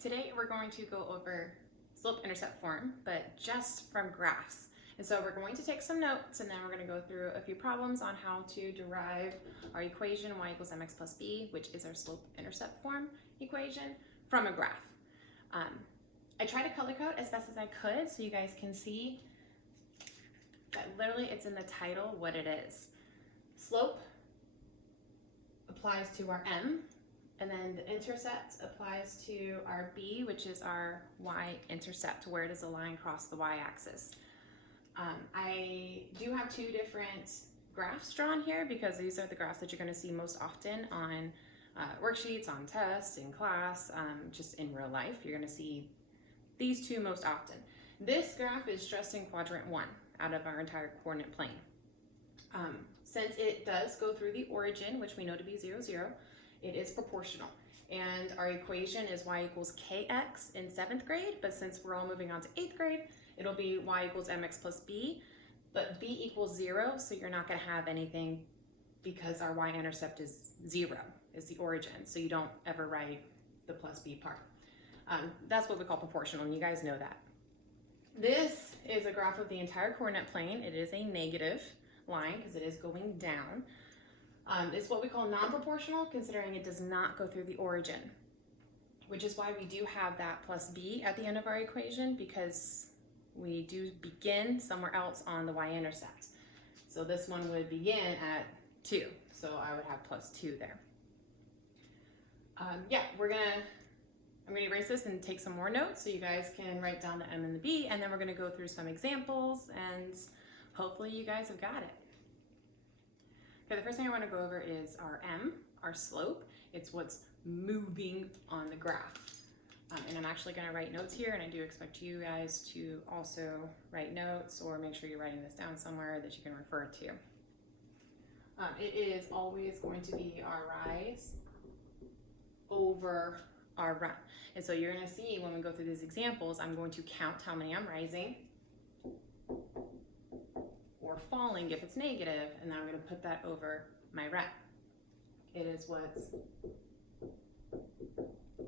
Today we're going to go over slope-intercept form, but just from graphs. And so we're going to take some notes and then we're going to go through a few problems on how to derive our equation y equals mx plus b, which is our slope-intercept form equation, from a graph. I try to color code as best as I could so you guys can see that literally it's in the title what it is. Slope applies to our m, and then the intercept applies to our b, which is our y-intercept, where it is a line across the y-axis. I do have two different graphs drawn here because these are the graphs that you're going to see most often on worksheets, on tests, in class, just in real life. You're going to see these two most often. This graph is just in quadrant 1 out of our entire coordinate plane. Since it does go through the origin, which we know to be 0, 0, it is proportional. And our equation is y equals kx in 7th grade, but since we're all moving on to 8th grade, it'll be y equals mx plus b, but b equals 0, so you're not going to have anything because our y-intercept is 0, is the origin, so you don't ever write the plus b part. That's what we call proportional, and you guys know that. This is a graph of the entire coordinate plane. It is a negative line because it is going down. It's what we call non-proportional, considering it does not go through the origin, which is why we do have that plus b at the end of our equation, because we do begin somewhere else on the y-intercept. So this one would begin at 2, so I would have plus 2 there. I'm gonna erase this and take some more notes so you guys can write down the m and the b, and then we're gonna go through some examples and hopefully you guys have got it. Okay, the first thing I want to go over is our m, our slope. It's what's moving on the graph. And I'm actually going to write notes here, and I do expect you guys to also write notes or make sure you're writing this down somewhere that you can refer to. It is always going to be our rise over our run. And so you're going to see when we go through these examples, I'm going to count how many I'm rising or falling if it's negative, and then I'm going to put that over my run. It is what's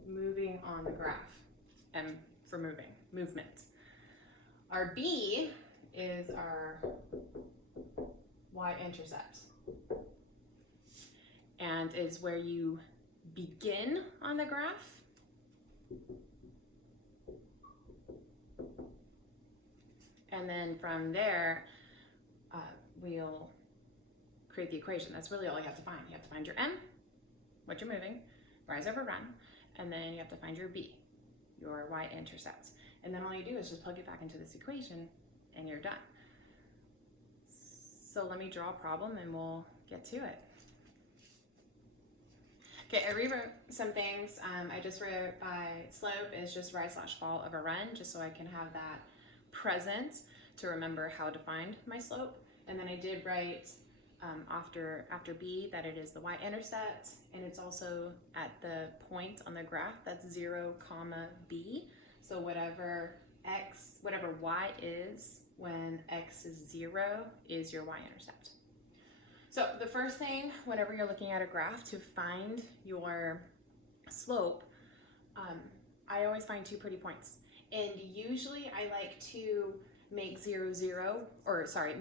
moving on the graph. M for moving, movement. Our B is our y-intercept, and is where you begin on the graph and then from there we'll create the equation. That's really all you have to find. You have to find your m, what you're moving, rise over run, and then you have to find your b, your y-intercept. And then all you do is just plug it back into this equation and you're done. So let me draw a problem and we'll get to it. Okay, I rewrote some things. I just wrote my slope is just rise/fall of a run, just so I can have that present to remember how to find my slope. And then I did write after b that it is the y-intercept, and it's also at the point on the graph that's 0, b. So whatever y is when x is 0 is your y-intercept. So the first thing, whenever you're looking at a graph to find your slope, I always find 2 pretty points. And usually I like to make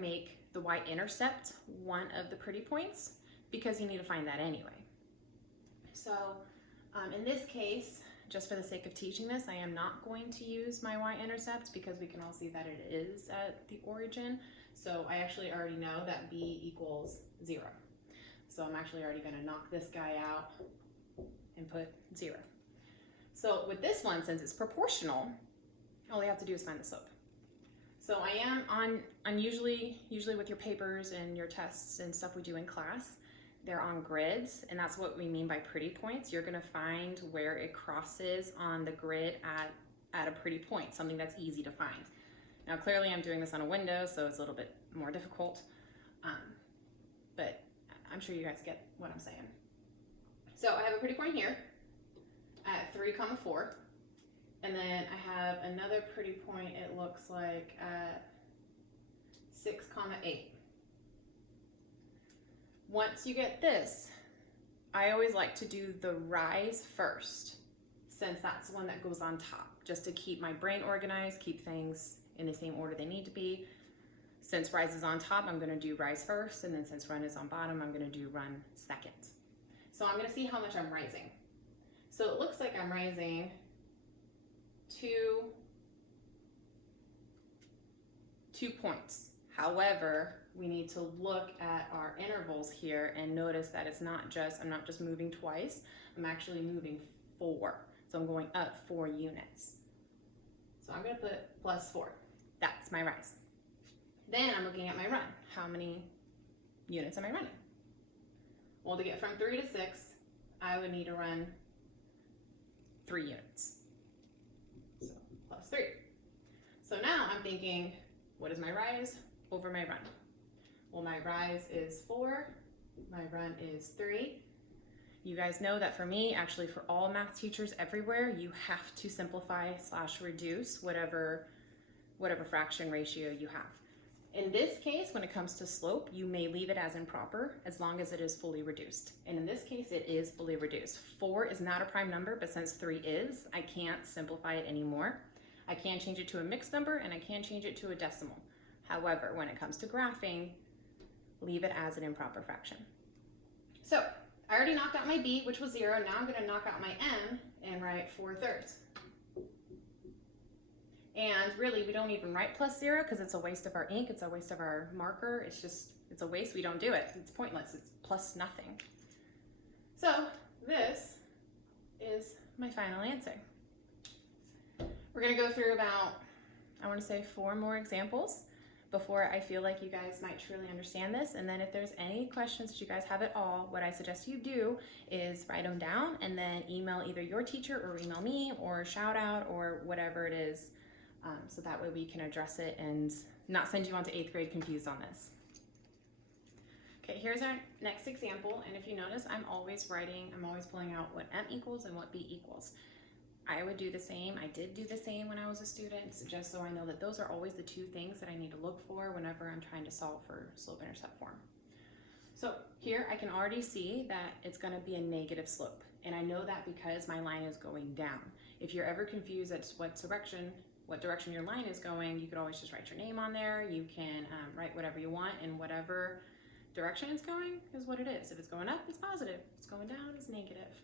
make the y-intercept one of the pretty points, because you need to find that anyway. So in this case, just for the sake of teaching this, I am not going to use my y-intercept because we can all see that it is at the origin. So I actually already know that b equals 0. So I'm actually already going to knock this guy out and put 0. So with this one, since it's proportional, all you have to do is find the slope. So I am on usually with your papers and your tests and stuff we do in class, they're on grids, and that's what we mean by pretty points. You're going to find where it crosses on the grid at a pretty point, something that's easy to find. Now clearly I'm doing this on a window, so it's a little bit more difficult, but I'm sure you guys get what I'm saying. So I have a pretty point here at 3, 4. And then I have another pretty point, it looks like, at 6, 8. Once you get this, I always like to do the rise first. since that's the one that goes on top, just to keep my brain organized, keep things in the same order they need to be. Since rise is on top, I'm gonna do rise first, and then since run is on bottom, I'm gonna do run second. So I'm gonna see how much I'm rising. So it looks like I'm rising 2 points. However, we need to look at our intervals here and notice that I'm not just moving twice, I'm actually moving 4. So I'm going up 4 units. So I'm gonna put +4. That's my rise. Then I'm looking at my run. How many units am I running? Well, to get from 3 to 6, I would need to run 3 units. So +3. So now I'm thinking, what is my rise over my run? Well, my rise is 4, my run is 3. You guys know that for me, actually for all math teachers everywhere, you have to simplify/reduce whatever fraction ratio you have. In this case, when it comes to slope, you may leave it as improper as long as it is fully reduced. And in this case, it is fully reduced. 4 is not a prime number, but since 3 is, I can't simplify it anymore. I can change it to a mixed number and I can change it to a decimal. However, when it comes to graphing, leave it as an improper fraction. So I already knocked out my b, which was 0. Now I'm going to knock out my m and write 4/3. And really, we don't even write +0 because it's a waste of our ink. It's a waste of our marker. It's a waste. We don't do it. It's pointless. It's plus nothing. So this is my final answer. We're going to go through about, I want to say 4 more examples before I feel like you guys might truly understand this. And then if there's any questions that you guys have at all, what I suggest you do is write them down and then email either your teacher or email me or shout out or whatever it is. So that way we can address it and not send you on to 8th grade confused on this. Okay, here's our next example. And if you notice, I'm always pulling out what m equals and what b equals. I would do the same. I did do the same when I was a student, just so I know that those are always the 2 things that I need to look for whenever I'm trying to solve for slope-intercept form. So here I can already see that it's going to be a negative slope. And I know that because my line is going down. If you're ever confused at what direction your line is going, you could always just write your name on there. You can write whatever you want, and whatever direction it's going is what it is. If it's going up, it's positive. If it's going down, it's negative.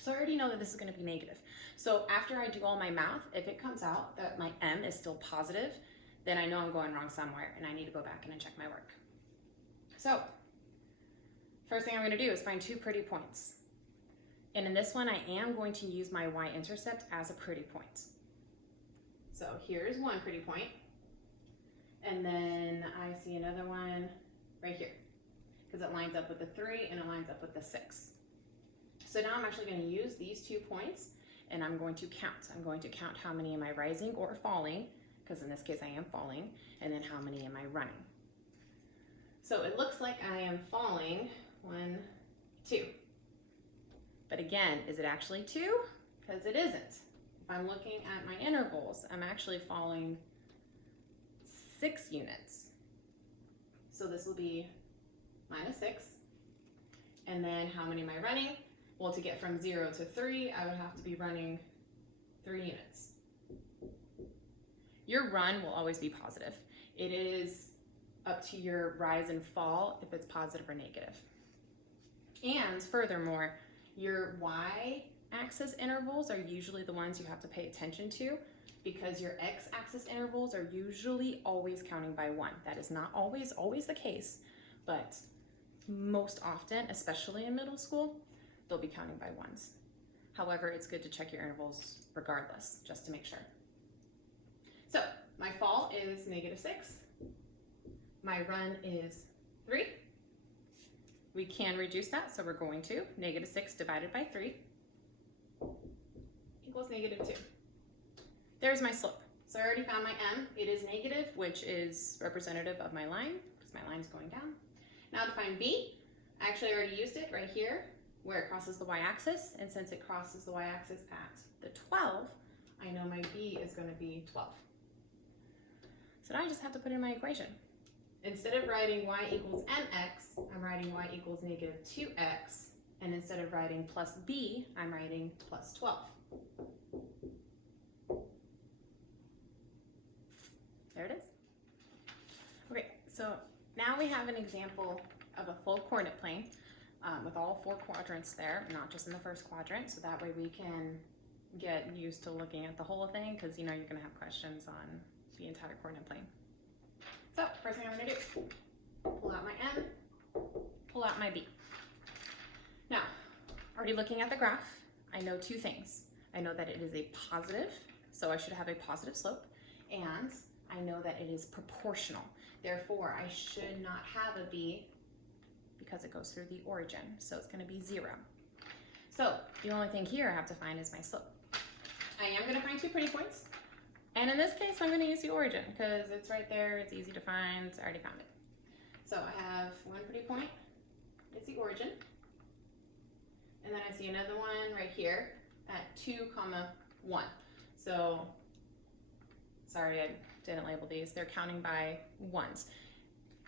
So I already know that this is going to be negative. So after I do all my math, if it comes out that my m is still positive, then I know I'm going wrong somewhere and I need to go back in and check my work. So first thing I'm going to do is find 2 pretty points. And in this one, I am going to use my y-intercept as a pretty point. So here's one pretty point. And then I see another one right here because it lines up with the 3 and it lines up with the 6. So now I'm actually going to use these 2 points and I'm going to count. I'm going to count how many am I rising or falling, because in this case I am falling, and then how many am I running. So it looks like I am falling 1, 2. But again, is it actually 2? Because it isn't. If I'm looking at my intervals, I'm actually falling 6 units. So this will be -6. And then how many am I running? Well, to get from 0 to 3, I would have to be running 3 units. Your run will always be positive. It is up to your rise and fall if it's positive or negative. And furthermore, your y-axis intervals are usually the ones you have to pay attention to, because your x-axis intervals are usually always counting by 1. That is not always the case, but most often, especially in middle school, they'll be counting by 1s. However, it's good to check your intervals regardless, just to make sure. So my fall is -6. My run is 3. We can reduce that, so we're going to. -6 divided by 3 equals -2. There's my slope. So I already found my m. It is negative, which is representative of my line, because my line is going down. Now to find b, I actually already used it right here, where it crosses the y-axis, and since it crosses the y-axis at the 12, I know my b is going to be 12. So now I just have to put in my equation. Instead of writing y equals mx, I'm writing y equals -2x, and instead of writing plus b, I'm writing plus 12. So now we have an example of a full coordinate plane with all 4 quadrants there, not just in the first quadrant, so that way we can get used to looking at the whole thing, because you know you're going to have questions on the entire coordinate plane. So first thing I'm going to do, pull out my M, pull out my B. Now, already looking at the graph, I know 2 things. I know that it is a positive, so I should have a positive slope, and I know that it is proportional. Therefore, I should not have a B because it goes through the origin, so it's going to be 0. So the only thing here I have to find is my slope. I am going to find 2 pretty points, and in this case I'm going to use the origin because it's right there, it's easy to find, I already found it. So I have 1 pretty point, it's the origin, and then I see another one right here at 2, 1. So, sorry I didn't label these, they're counting by ones.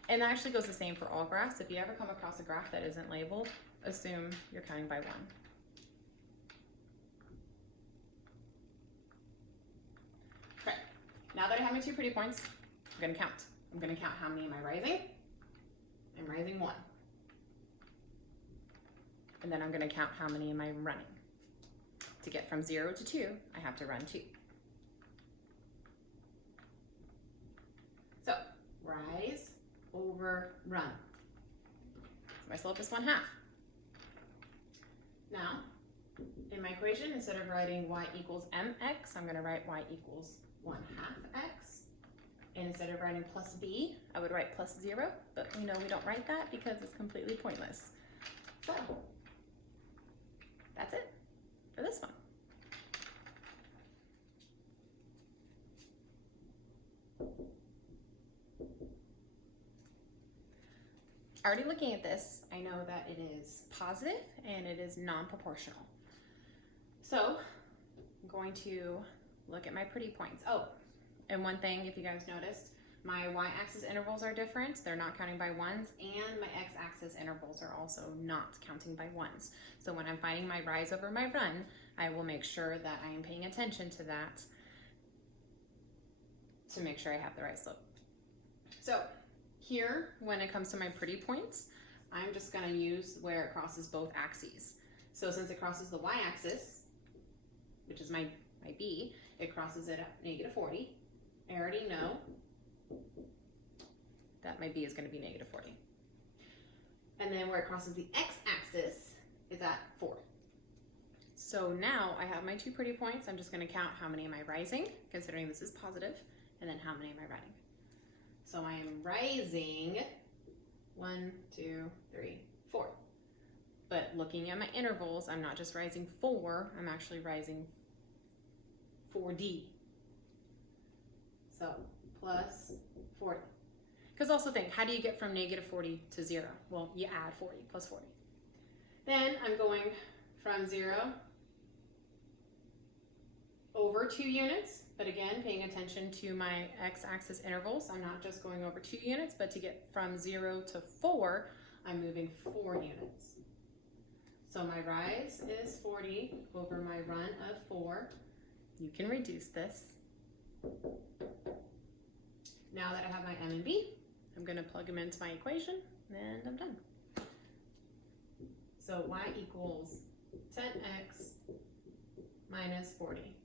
And that actually goes the same for all graphs. If you ever come across a graph that isn't labeled, assume you're counting by 1. Okay, now that I have my 2 pretty points, I'm going to count. I'm going to count how many am I rising. I'm rising 1. And then I'm going to count how many am I running. To get from 0 to 2, I have to run 2. So, rise over run. So my slope is 1/2. Now, in my equation, instead of writing y equals mx, I'm going to write y equals 1/2 x. And instead of writing plus b, I would write plus 0, but we know we don't write that because it's completely pointless. So, that's it for this one. Already looking at this, I know that it is positive and it is non-proportional. So I'm going to look at my pretty points. Oh, and one thing, if you guys noticed, my y-axis intervals are different. They're not counting by ones, and my x-axis intervals are also not counting by ones. So when I'm finding my rise over my run, I will make sure that I am paying attention to that to make sure I have the right slope. So here, when it comes to my pretty points, I'm just going to use where it crosses both axes. So since it crosses the y-axis, which is my b, it crosses it at -40. I already know that my b is going to be -40. And then where it crosses the x-axis is at 4. So now I have my 2 pretty points. I'm just going to count how many am I rising, considering this is positive, and then how many am I running. So I am rising 1, 2, 3, 4. But looking at my intervals, I'm not just rising 4, I'm actually rising 4D. So plus 40. Because also think, how do you get from -40 to 0? Well, you add 40 plus 40. Then I'm going from 0 over 2 units, but again, paying attention to my x-axis intervals. I'm not just going over 2 units, but to get from 0 to 4, I'm moving 4 units. So my rise is 40 over my run of 4. You can reduce this. Now that I have my m and b, I'm going to plug them into my equation, and I'm done. So y equals 10x minus 40.